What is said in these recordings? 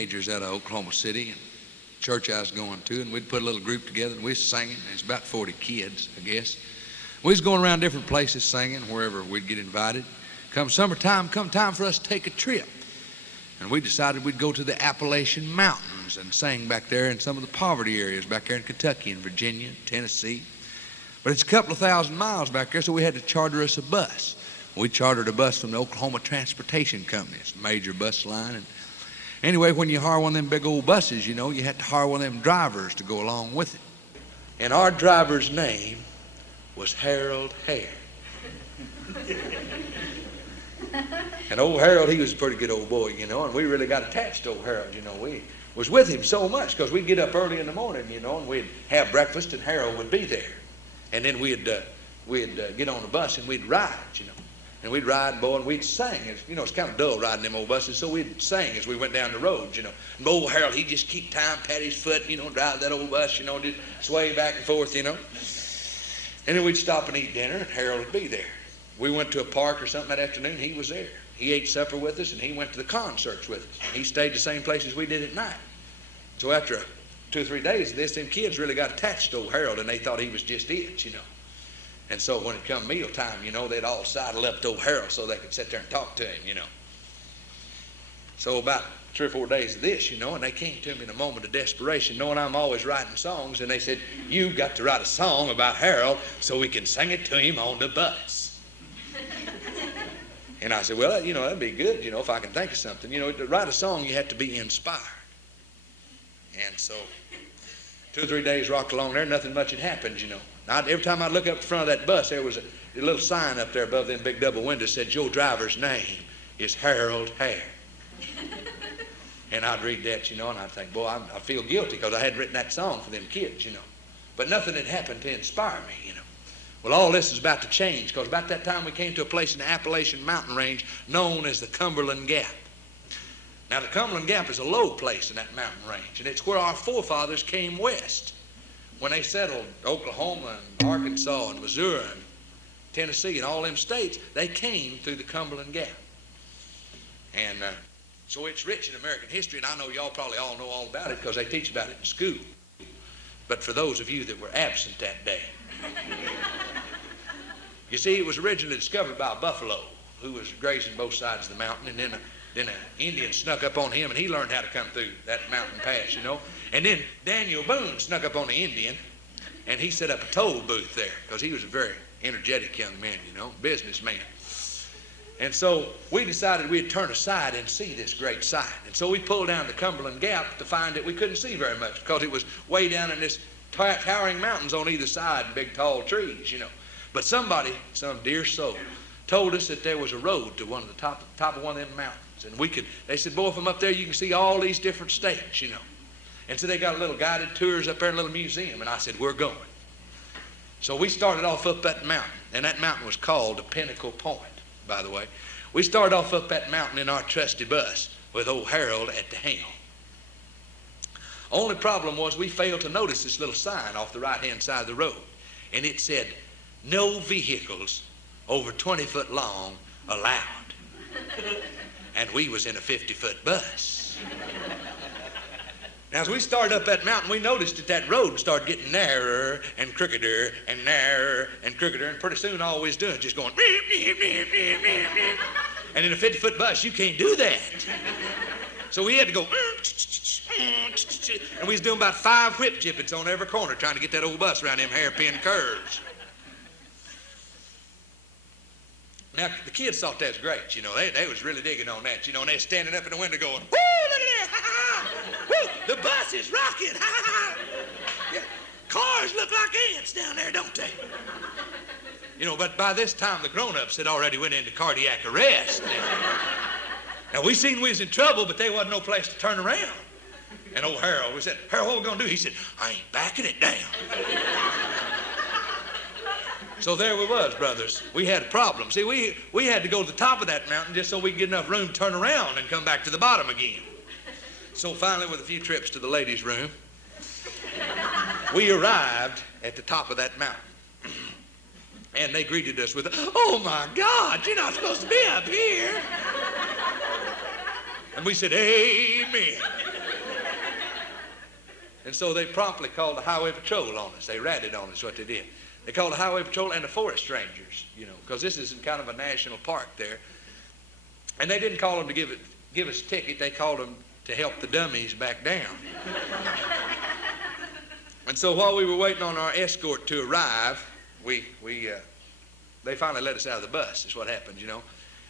teenagers out of Oklahoma City, and church I was going to, and we'd put a little group together, and we was singing. There's about 40 kids, I guess. We was going around different places singing, wherever we'd get invited. Come summertime, come time for us to take a trip. And we decided we'd go to the Appalachian Mountains and sing back there in some of the poverty areas back there in Kentucky and Virginia, Tennessee. But it's a couple of thousand miles back there, so we had to charter us a bus. We chartered a bus from the Oklahoma Transportation Company. It's a major bus line. And anyway, when you hire one of them big old buses, you know, you have to hire one of them drivers to go along with it. And our driver's name was Harold Hare. And old Harold, he was a pretty good old boy, you know, and we really got attached to old Harold, you know. We was with him so much because we'd get up early in the morning, you know, and we'd have breakfast and Harold would be there. And then we'd get on the bus and we'd ride, you know. And we'd ride, boy, and we'd sing. You know, it's kind of dull riding them old buses, so we'd sing as we went down the road, you know. And old Harold, he'd just keep time, pat his foot, you know, drive that old bus, you know, just sway back and forth, you know. And then we'd stop and eat dinner, and Harold would be there. We went to a park or something that afternoon, he was there. He ate supper with us, and he went to the concerts with us. He stayed the same place as we did at night. So after 2 or 3 days of this, them kids really got attached to old Harold, and they thought he was just it, you know. And so when it come mealtime, you know, they'd all sidle up to old Harold so they could sit there and talk to him, you know. So about 3 or 4 days of this, you know, and they came to me in a moment of desperation, knowing I'm always writing songs, and they said, "You've got to write a song about Harold so we can sing it to him on the bus." And I said, "Well, you know, that'd be good, you know, if I can think of something. You know, to write a song, you have to be inspired." And so 2 or 3 days rocked along there, nothing much had happened, you know. Every time I'd look up the front of that bus, there was a little sign up there above them big double windows that said, "Your driver's name is Harold Hare." And I'd read that, you know, and I'd think, boy, I feel guilty because I hadn't written that song for them kids, you know. But nothing had happened to inspire me, you know. Well, all this is about to change because about that time we came to a place in the Appalachian Mountain Range known as the Cumberland Gap. Now, the Cumberland Gap is a low place in that mountain range, and it's where our forefathers came west. When they settled Oklahoma and Arkansas and Missouri and Tennessee and all them states, they came through the Cumberland Gap. And so it's rich in American history, and I know y'all probably all know all about it because they teach about it in school. But for those of you that were absent that day, you see, it was originally discovered by a buffalo who was grazing both sides of the mountain, and then an Indian snuck up on him, and he learned how to come through that mountain pass, you know. And then Daniel Boone snuck up on the Indian, and he set up a toll booth there because he was a very energetic young man, you know, businessman. And so we decided we'd turn aside and see this great sight. And so we pulled down the Cumberland Gap to find that we couldn't see very much because it was way down in this towering mountains on either side and big tall trees, you know. But somebody, some dear soul, told us that there was a road to one of the top of one of them mountains. And they said, boy, from up there you can see all these different states, you know. And so they got a little guided tours up there in a little museum, and I said, we're going. So we started off up that mountain, and that mountain was called the Pinnacle Point, by the way. We started off up that mountain in our trusty bus with old Harold at the helm. Only problem was we failed to notice this little sign off the right-hand side of the road, and it said, "No vehicles over 20 foot long allowed." And we was in a 50-foot bus. Now, as we started up that mountain, we noticed that road started getting narrower and crookeder and narrower and crookeder, and pretty soon all we was doing was just going, and in a 50-foot bus, you can't do that. So we had to go, and we was doing about 5 whip jippets on every corner trying to get that old bus around them hairpin curves. Now, the kids thought that was great, you know. They was really digging on that, you know, and they was standing up in the window going, "Woo, look at that, ha, ha, woo, the bus is rocking, ha, ha, yeah, cars look like ants down there, don't they?" You know, but by this time, the grown-ups had already went into cardiac arrest. Now, we seen we was in trouble, but there wasn't no place to turn around. And old Harold, we said, "Harold, what we gonna do?" He said, "I ain't backing it down." So there we was, brothers. We had a problem. See, we had to go to the top of that mountain just so we could get enough room to turn around and come back to the bottom again. So finally, with a few trips to the ladies' room, we arrived at the top of that mountain. And they greeted us with, "Oh my God, you're not supposed to be up here." And we said, "Amen." And so they promptly called the highway patrol on us. They ratted on us, what they did. They called the highway patrol and the forest rangers, you know, because this is in kind of a national park there. And they didn't call them to give us a ticket. They called them to help the dummies back down. And so while we were waiting on our escort to arrive, they finally let us out of the bus, is what happened, you know.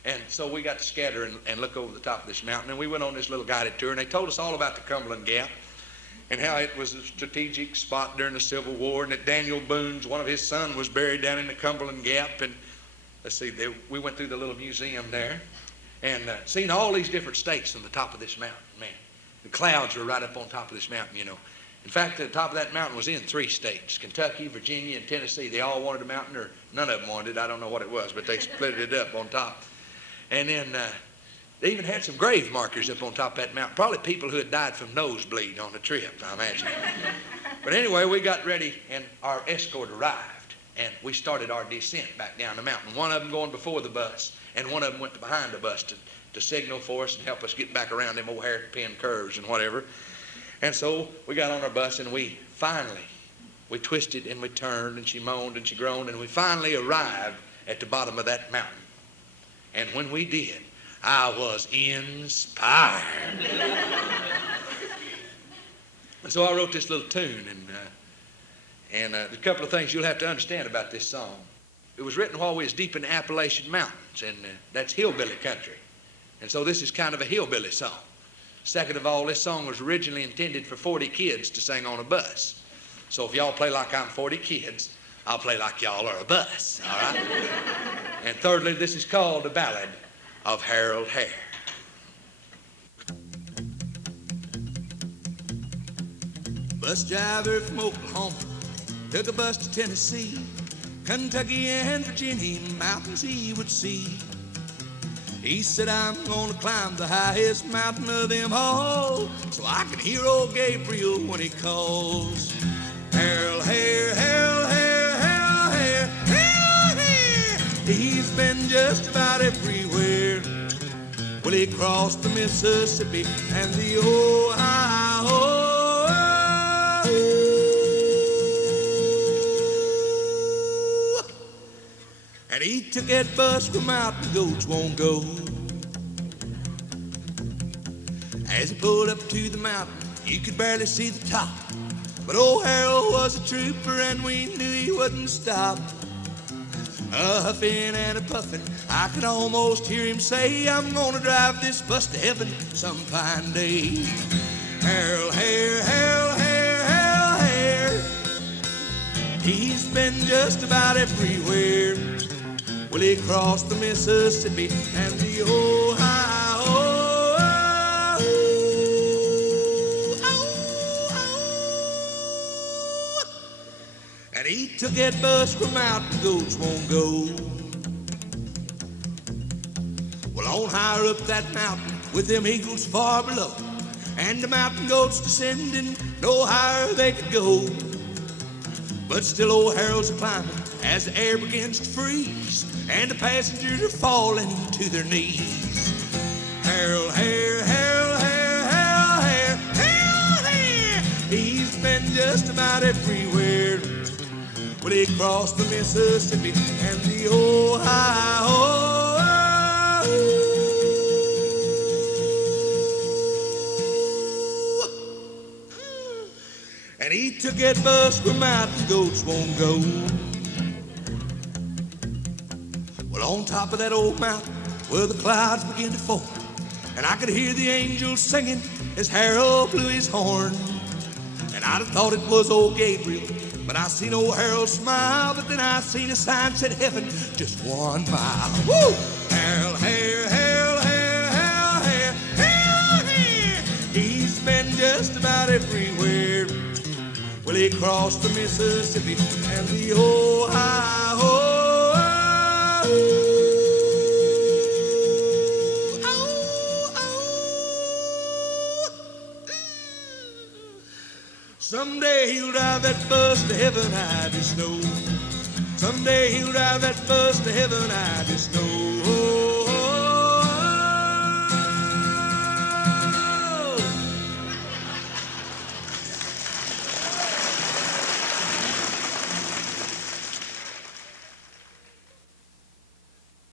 And so we got to scatter and look over the top of this mountain. And we went on this little guided tour, and they told us all about the Cumberland Gap and how it was a strategic spot during the Civil War, and that Daniel Boone's, one of his sons, was buried down in the Cumberland Gap. And let's see, we went through the little museum there and seen all these different states on the top of this mountain, man. The clouds were right up on top of this mountain, you know. In fact, the top of that mountain was in 3 states, Kentucky, Virginia, and Tennessee. They all wanted a mountain, or none of them wanted it. I don't know what it was, but they split it up on top. And then they even had some grave markers up on top of that mountain. Probably people who had died from nosebleed on the trip, I imagine. But anyway, we got ready, and our escort arrived, and we started our descent back down the mountain. One of them going before the bus, and one of them went behind the bus to signal for us and help us get back around them old hairpin curves and whatever. And so we got on our bus, and we twisted and we turned, and she moaned and she groaned, and we finally arrived at the bottom of that mountain. And when we did, I was inspired. And so I wrote this little tune, and there's a couple of things you'll have to understand about this song. It was written while we was deep in the Appalachian Mountains, and that's hillbilly country. And so this is kind of a hillbilly song. Second of all, this song was originally intended for 40 kids to sing on a bus. So if y'all play like I'm 40 kids, I'll play like y'all are a bus, all right? And thirdly, this is called the Ballad of Harold Hare. Bus driver from Oklahoma took a bus to Tennessee, Kentucky and Virginia, mountains he would see. He said, I'm gonna climb the highest mountain of them all, so I can hear old Gabriel when he calls. Harold Hare, Harold Hare, Harold Hare, Harold Hare. He's been just about everywhere. Well, he crossed the Mississippi and the Ohio. And he took that bus where mountain goats won't go. As he pulled up to the mountain, you could barely see the top. But old Harold was a trooper, and we knew he wouldn't stop. A huffing and a puffing, I could almost hear him say, I'm gonna drive this bus to heaven some fine day. Harold Hare, Harold Hare, Harold Hare. He's been just about everywhere. Well, he crossed the Mississippi and the Ohio. And he took that bus where mountain goats won't go. Well, on higher up that mountain with them eagles far below, and the mountain goats descending no higher they could go. But still old Harold's climbing as the air begins to freeze, and the passengers are falling to their knees. Harold Hare, Harold Hare, Harold Hare, Harold Hare. He's been just about everywhere. Well, he crossed the Mississippi and the Ohio. And he took that bus where mountain goats won't go. Well, on top of that old mountain, where the clouds began to form, and I could hear the angels singing as Harold blew his horn. And I'd have thought it was old Gabriel, but I seen old Harold smile. But then I seen a sign said heaven just 1 mile. Woo! Harold Hare, Harold Hare, Harold Hare, Harold Hare. He's been just about everywhere. Well, he crossed the Mississippi and the Ohio. Someday he'll drive that bus to heaven, I just know. Someday he'll drive that bus to heaven, I just know.